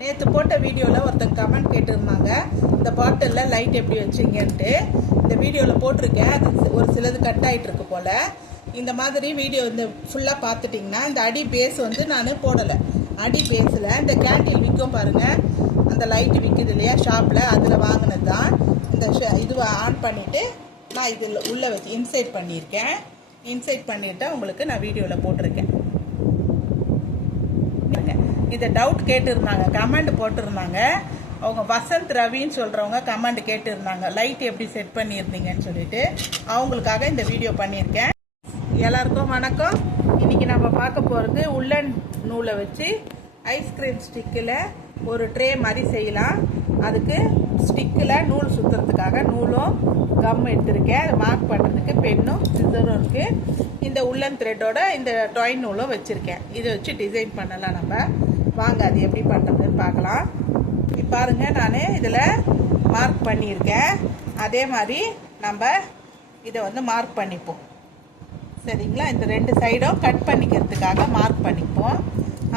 நேற்று போட்ட வீடியோவில் ஒருத்தங்க கமெண்ட் கேட்டிருந்தாங்க, இந்த பாட்டிலில் லைட் எப்படி வச்சிங்கன்ட்டு. இந்த வீடியோவில் போட்டிருக்கேன், அது ஒரு சிலது கட் ஆகிட்டு இருக்கு போல். இந்த மாதிரி வீடியோ இந்த ஃபுல்லாக பார்த்துட்டிங்கன்னா, இந்த அடி பேஸ் வந்து நான் போடலை. அடி பேஸில் இந்த கேண்டில் விற்கும் பாருங்கள், அந்த லைட்டு விற்குது இல்லையா ஷாப்பில், அதில் வாங்கினது தான். இந்த இதுவை ஆன் பண்ணிவிட்டு நான் இதில் உள்ளே வச்சு இன்சைட் பண்ணியிருக்கேன். இன்சைட் பண்ணிவிட்டு உங்களுக்கு நான் வீடியோவில் போட்டிருக்கேன். இதை டவுட் கேட்டுருந்தாங்க, கமெண்ட் போட்டிருந்தாங்க. அவங்க வசந்த் ரவின்னு சொல்கிறவங்க கமெண்ட் கேட்டுருந்தாங்க, லைட் எப்படி செட் பண்ணியிருந்தீங்கன்னு சொல்லிட்டு. அவங்களுக்காக இந்த வீடியோ பண்ணியிருக்கேன். எல்லாருக்கும் வணக்கம். இன்றைக்கி நம்ம பார்க்க போகிறது உள்ளன் நூலை வச்சு ஐஸ்கிரீம் ஸ்டிக்கில் ஒரு ட்ரே மாதிரி செய்யலாம். அதுக்கு ஸ்டிக்கில் நூல் சுற்றுறதுக்காக நூலும் கம் எடுத்திருக்கேன். மார்க் பண்ணுறதுக்கு பென்னும் சிசரும் இருக்குது. இந்த உள்ளன் த்ரெட்டோட இந்த டாய் நூலும் வச்சுருக்கேன். இதை வச்சு டிசைன் பண்ணலாம் நம்ம. வாங்க அது எப்படி பண்ணுறதுன்னு பார்க்கலாம். இப்போ பாருங்கள், நான் இதில் மார்க் பண்ணியிருக்கேன். அதே மாதிரி நம்ம இதை வந்து மார்க் பண்ணிப்போம். சரிங்களா? இந்த ரெண்டு சைடும் கட் பண்ணிக்கிறதுக்காக மார்க் பண்ணிப்போம்.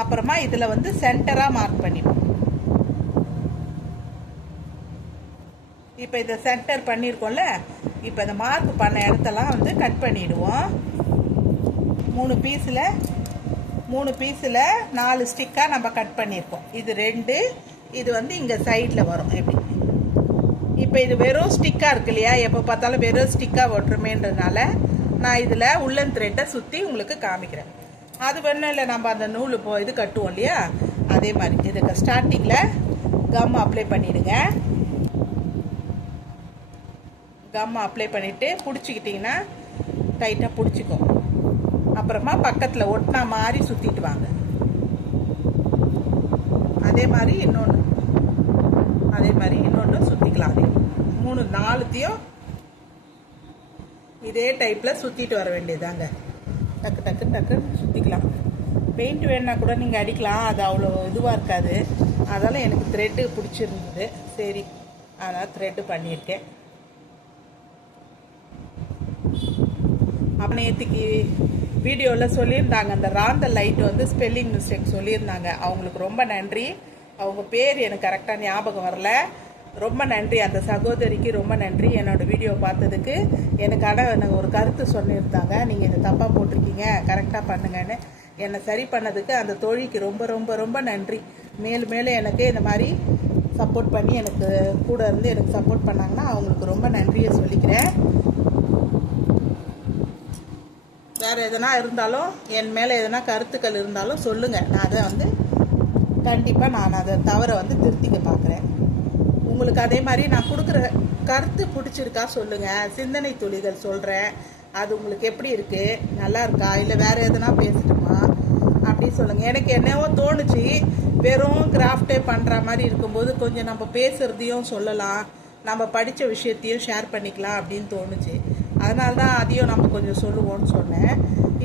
அப்புறமா இதில் வந்து சென்டராக மார்க் பண்ணிப்போம். இப்போ இதை சென்டர் பண்ணியிருக்கோம்ல, இப்போ இந்த மார்க் பண்ண இடத்தெல்லாம் வந்து கட் பண்ணிவிடுவோம். மூணு பீஸில் 4 ஸ்டிக்காக நம்ம கட் பண்ணியிருக்கோம். இது 2, இது வந்து இங்கே சைடில் வரும். எப்படி இப்போ இது வெறும் ஸ்டிக்காக இருக்கு இல்லையா, எப்போ பார்த்தாலும் வெறும் ஸ்டிக்காக ஒட்டுறமேன்றதுனால நான் இதில் உள்ளன் த்ரெட்டை சுற்றி உங்களுக்கு காமிக்கிறேன். அது வேணும் இல்லை, நம்ம அந்த நூல் இது கட்டுவோம் இல்லையா, அதே மாதிரி இதுக்கு ஸ்டார்டிங்கில் கம் அப்ளை பண்ணிவிடுங்க. கம் அப்ளை பண்ணிவிட்டு பிடிச்சிக்கிட்டிங்கன்னா டைட்டாக பிடிச்சிக்கும். அப்புறமா பக்கத்தில் ஒட்டினா மாதிரி சுற்றிட்டு வாங்க. அதே மாதிரி இன்னொன்று சுற்றிக்கலாம். அதே 4த்தையும் இதே டைப்பில் சுற்றிட்டு வர வேண்டியதாங்க. டக்கு டக்கு டக்குன்னு சுற்றிக்கலாம். பெயிண்ட் வேணுன்னா கூட நீங்கள் அடிக்கலாம், அது அவ்வளோ இதுவாக இருக்காது. அதனால் எனக்கு த்ரெட்டு பிடிச்சிருந்தது, சரி அதனால் த்ரெட்டு பண்ணியிருக்கேன். நேற்றுக்கு வீடியோவில் சொல்லியிருந்தாங்க, அந்த ராந்தல் லைட் வந்து ஸ்பெல்லிங் மிஸ்டேக் சொல்லியிருந்தாங்க. அவங்களுக்கு ரொம்ப நன்றி. அவங்க பேர் எனக்கு கரெக்டாக ஞாபகம் வரல. ரொம்ப நன்றி, அந்த சகோதரிக்கு ரொம்ப நன்றி. என்னோடய வீடியோ பார்த்ததுக்கு எனக்கு ஒரு கருத்து சொல்லியிருந்தாங்க, நீங்கள் இதை தப்பாக போட்டிருக்கீங்க, கரெக்டாக பண்ணுங்கன்னு. என்னை சரி பண்ணதுக்கு அந்த தோழிக்கு ரொம்ப ரொம்ப ரொம்ப நன்றி. மேலும் மேலும் எனக்கு இந்த மாதிரி சப்போர்ட் பண்ணி எனக்கு கூட இருந்து எனக்கு சப்போர்ட் பண்ணாங்கன்னா அவங்களுக்கு ரொம்ப நன்றியை சொல்லிக்கிறேன். வேறு எதனா இருந்தாலும் என் மேலே எதனா கருத்துக்கள் இருந்தாலும் சொல்லுங்கள். நான் அதை வந்து கண்டிப்பாக நான் அதை தவறை வந்து திருத்திக்க பார்க்குறேன். உங்களுக்கு அதே மாதிரி நான் கொடுக்குற கருத்து பிடிச்சிருக்கா சொல்லுங்கள். சிந்தனை துளிகள் சொல்கிறேன், அது உங்களுக்கு எப்படி இருக்குது, நல்லா இருக்கா, இல்லை வேறு எதனா பேசட்டுமா அப்படி சொல்லுங்கள். எனக்கு என்னவோ தோணுச்சு, வெறும் கிராஃப்டே பண்ணுற மாதிரி இருக்கும்போது கொஞ்சம் நம்ம பேசுகிறதையும் சொல்லலாம், நம்ம படித்த விஷயத்தையும் ஷேர் பண்ணிக்கலாம் அப்படின்னு தோணுச்சு. அதனால தான் அதையும் நம்ம கொஞ்சம் சொல்லுவோன்னு சொன்னேன்.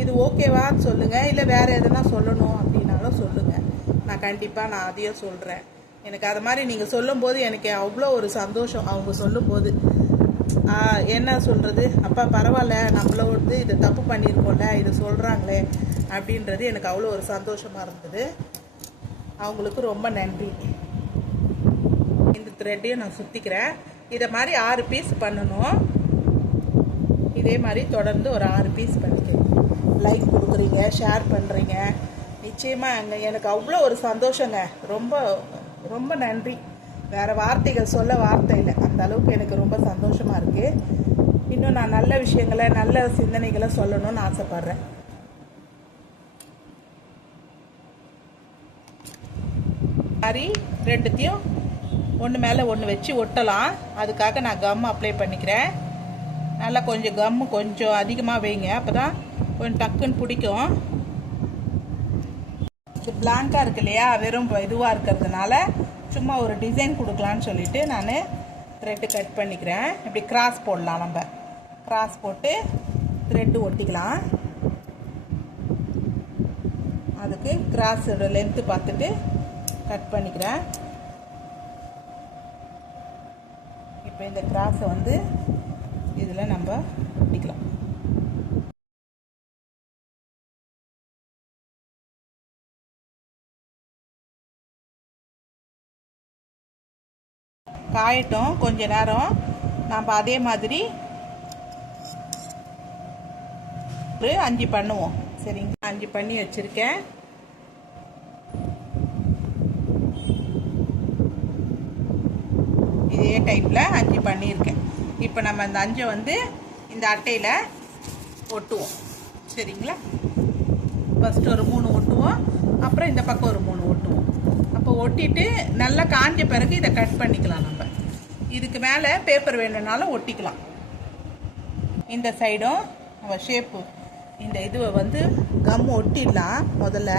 இது ஓகேவான்னு சொல்லுங்கள், இல்லை வேறு எதனா சொல்லணும் அப்படின்னாலும் சொல்லுங்கள். நான் கண்டிப்பாக அதையும் சொல்கிறேன். எனக்கு அது மாதிரி நீங்கள் சொல்லும்போது எனக்கு அவ்வளோ ஒரு சந்தோஷம். அவங்க சொல்லும்போது என்ன சொல்கிறது, அப்பா பரவாயில்ல, நம்மளோட இதை தப்பு பண்ணியிருக்கோம்ல, இதை சொல்கிறாங்களே அப்படின்றது எனக்கு அவ்வளோ ஒரு சந்தோஷமாக இருந்தது. அவங்களுக்கு ரொம்ப நன்றி. இந்த த்ரெட்டையும் நான் சுற்றிக்கிறேன். இதை மாதிரி 6 பீஸ் பண்ணணும். இதே மாதிரி தொடர்ந்து ஒரு 6 பீஸ் பண்ணிக்கிறேன். லைக் கொடுக்குறீங்க, ஷேர் பண்ணுறீங்க, நிச்சயமாக எனக்கு அவ்வளோ ஒரு சந்தோஷங்க. ரொம்ப ரொம்ப நன்றி. வேறு வார்த்தைகள் சொல்ல வார்த்தை இல்லை, அந்த அளவுக்கு எனக்கு ரொம்ப சந்தோஷமாக இருக்குது. இன்னும் நான் நல்ல விஷயங்களை, நல்ல சிந்தனைகளை சொல்லணும்னு ஆசைப்பட்றேன். மாதிரி 2த்தையும் ஒன்று மேலே ஒன்று வச்சு ஒட்டலாம். அதுக்காக நான் கம் அப்ளை பண்ணிக்கிறேன். நல்லா கொஞ்சம் கம்மு கொஞ்சம் அதிகமாக வைங்க, அப்போ தான் கொஞ்சம் டக்குன்னு பிடிக்கும். இது பிளாங்காக இருக்கு இல்லையா, வெறும் இதுவாக இருக்கிறதுனால சும்மா ஒரு டிசைன் கொடுக்கலான்னு சொல்லிவிட்டு நான் த்ரெட்டு கட் பண்ணிக்கிறேன். இப்படி கிராஸ் போடலாம், நம்ம கிராஸ் போட்டு த்ரெட்டு ஒட்டிக்கலாம். அதுக்கு கிராஸோட லென்த்து பார்த்துட்டு கட் பண்ணிக்கிறேன். இப்போ இந்த கிராஸை வந்து இதில் நம்ம ஒட்டிக்கலாம். காயட்டும் கொஞ்ச நேரம். நம்ம அதே மாதிரி ஒரு 5 பண்ணுவோம். சரிங்க, 5 பண்ணி வச்சுருக்கேன். இதே டைப்பில் 5 பண்ணியிருக்கேன். இப்போ நம்ம இந்த 5 வந்து இந்த அட்டையில் ஒட்டுவோம். சரிங்களா, ஃபஸ்ட்டு ஒரு 3 ஒட்டுவோம், அப்புறம் இந்த பக்கம் ஒரு 3 ஒட்டுவோம். அப்போ ஒட்டிட்டு நல்லா காஞ்ச பிறகு இதை கட் பண்ணிக்கலாம். நம்ம இதுக்கு மேலே பேப்பர் வேணும்னாலும் ஒட்டிக்கலாம். இந்த சைடும் நம்ம ஷேப்பு இந்த இதுவை வந்து கம் ஒட்டிடலாம். முதல்ல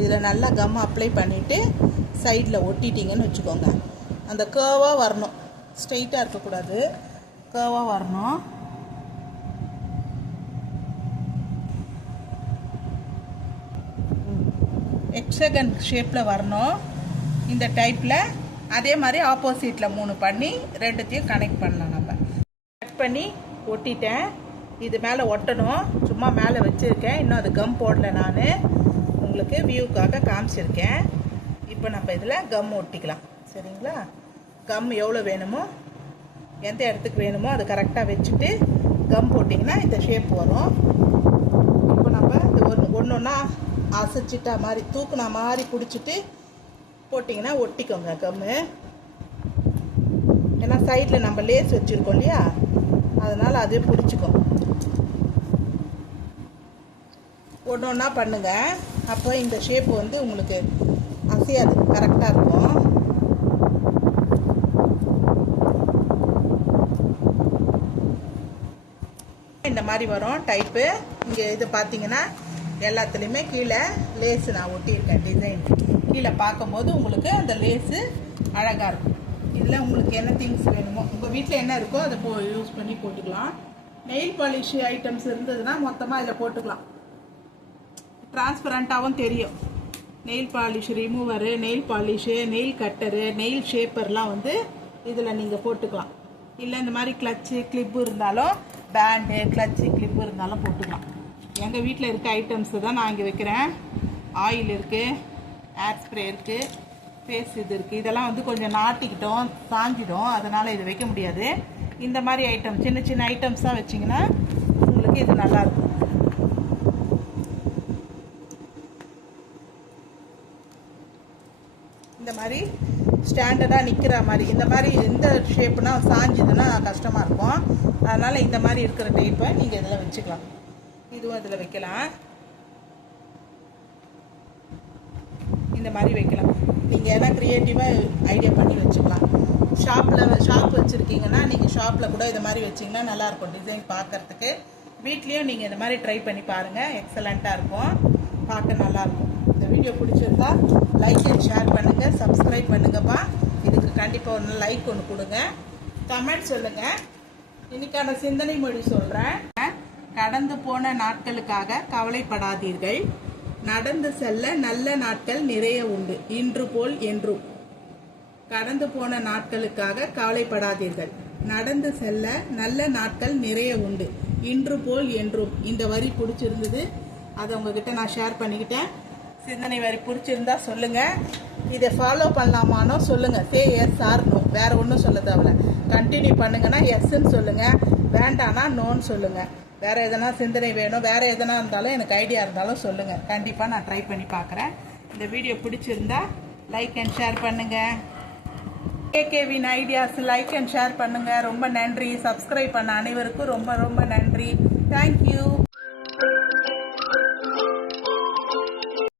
இதில் நல்லா கம் அப்ளை பண்ணிவிட்டு சைடில் ஒட்டிட்டிங்கன்னு வச்சுக்கோங்க. அந்த கேர்வாக வரணும், ஸ்ட்ரெயிட்டாக இருக்கக்கூடாது, கேர்வாக வரணும். ஹெக்ஸகன் ஷேப்பில் வரணும் இந்த டைப்பில். அதே மாதிரி ஆப்போசிட்டில் 3 பண்ணி ரெண்டுத்தையும் கனெக்ட் பண்ணலாம். நம்ம கட் பண்ணி ஒட்டிட்டேன். இது மேலே ஒட்டணும், சும்மா மேலே வச்சுருக்கேன். இன்னும் அது கம் போடல, நான் உங்களுக்கு வியூக்காக காமிச்சிருக்கேன். இப்போ நம்ம இதில் கம் ஒட்டிக்கலாம். சரிங்களா, கம் எவ்வளோ வேணுமோ, எந்த இடத்துக்கு வேணுமோ அது கரெக்டாக வச்சுட்டு கம் போட்டிங்கன்னா இந்த ஷேப் வரும். இப்போ நம்ம இது ஒன்று ஒன்றா அசைச்சிட்டா மாதிரி தூக்குனா மாதிரி பிடிச்சிட்டு போட்டிங்கன்னா ஒட்டிக்கோங்க கம்மு. ஏன்னா சைடில் நம்ம லேஸ் வச்சுருக்கோம் இல்லையா, அதனால் அதே பிடிச்சிக்கும். ஒன்று ஒன்றா பண்ணுங்கள், அப்போ இந்த ஷேப் வந்து உங்களுக்கு அசையாது, கரெக்டாக இருக்கும். இந்த மாதிரி வரும் டைப்பு. இங்கே இது பார்த்தீங்கன்னா எல்லாத்துலேயுமே கீழே லேஸு நான் ஒட்டியிருக்கேன். டிசைன் கீழே பார்க்கும்போது உங்களுக்கு அந்த லேஸு அழகாக இருக்கும். இதில் உங்களுக்கு என்ன திங்ஸ் வேணுமோ, உங்கள் வீட்டில் என்ன இருக்கோ அதை யூஸ் பண்ணி போட்டுக்கலாம். நெயில் பாலிஷ் ஐட்டம்ஸ் இருந்ததுன்னா மொத்தமாக இதில் போட்டுக்கலாம், டிரான்ஸ்பரண்ட்டாகவும் தெரியும். Nail polish remover, nail polish, nail cutter, nail ஷேப்பர்லாம் வந்து இதில் நீங்கள் போட்டுக்கலாம். இல்லை இந்த மாதிரி கிளச்சு கிளிப்பு இருந்தாலும், பேண்டு கிளச்சு கிளிப்பு இருந்தாலும் போட்டுக்கலாம். எங்கள் வீட்டில் இருக்க ஐட்டம்ஸு தான் நான் இங்கே வைக்கிறேன். ஆயில் இருக்குது, ஏர் ஸ்ப்ரே இருக்குது, ஃபேஸ் இது இருக்குது. இதெல்லாம் வந்து கொஞ்சம் நாட்டிக்கிட்டோம், சாஞ்சிடும், அதனால் இது வைக்க முடியாது. இந்த மாதிரி ஐட்டம் சின்ன சின்ன ஐட்டம்ஸாக வச்சிங்கன்னா உங்களுக்கு இது நல்லாயிருக்கும். இந்த மாதிரி ஸ்டாண்டர்டாக நிற்கிற மாதிரி, இந்த மாதிரி எந்த ஷேப்புனா சாஞ்சிதுன்னா கஷ்டமாக இருக்கும். அதனால் இந்த மாதிரி இருக்கிற டைப்பை நீங்கள் இதில் வச்சுக்கலாம். இதுவும் இதில் வைக்கலாம், இந்த மாதிரி வைக்கலாம். நீங்கள் எதனா க்ரியேட்டிவாக ஐடியா பண்ணி வச்சுக்கலாம். ஷாப் வச்சுருக்கீங்கன்னா நீங்கள் ஷாப்பில் கூட இது மாதிரி வச்சிங்கன்னா நல்லாயிருக்கும் டிசைன் பார்க்குறதுக்கு. வீட்லேயும் நீங்கள் இந்த மாதிரி ட்ரை பண்ணி பாருங்கள், எக்ஸலண்ட்டாக இருக்கும், பார்க்க நல்லாயிருக்கும். இந்த வீடியோ பிடிச்சிருந்தா லைக் அண்ட் ஷேர் பண்ணுங்கள், சப்ஸ்கிரைப் பண்ணுங்கப்பா. இதுக்கு கண்டிப்பாக ஒன்று லைக் ஒன்று கொடுங்க, கமெண்ட் சொல்லுங்கள். இன்னைக்கான சிந்தனை மொழி சொல்கிறேன். கடந்து போன நாட்களுக்காக கவலைப்படாதீர்கள், நடந்து செல்ல நல்ல நாட்கள் நிறைய உண்டு, இன்று போல் என்றும். கடந்து போன நாட்களுக்காக கவலைப்படாதீர்கள், நடந்து செல்ல நல்ல நாட்கள் நிறைய உண்டு, இன்று போல் என்றும். இந்த வரி பிடிச்சிருந்தது, அதை உங்ககிட்ட நான் ஷேர் பண்ணிக்கிட்டேன். சிந்தனை வரி பிடிச்சிருந்தா சொல்லுங்கள், இதை ஃபாலோ பண்ணலாமானோ சொல்லுங்கள். சே எஸ் ஆர் நோ, வேறு ஒன்றும் சொல்ல தேவையில்ல. கண்டினியூ பண்ணுங்கன்னா எஸ்ன்னு சொல்லுங்கள், வேண்டானா நோன்னு சொல்லுங்கள். வேறு எதனா சிந்தனை வேணும், வேறு எதனா இருந்தாலும் எனக்கு ஐடியா இருந்தாலும் சொல்லுங்கள், கண்டிப்பாக நான் ட்ரை பண்ணி பார்க்குறேன். இந்த வீடியோ பிடிச்சிருந்தா லைக் அண்ட் ஷேர் பண்ணுங்கள். கேகேவின் ஐடியாஸ் லைக் அண்ட் ஷேர் பண்ணுங்கள். ரொம்ப நன்றி. சப்ஸ்கிரைப் பண்ண அனைவருக்கும் ரொம்ப ரொம்ப நன்றி. தேங்க்யூ.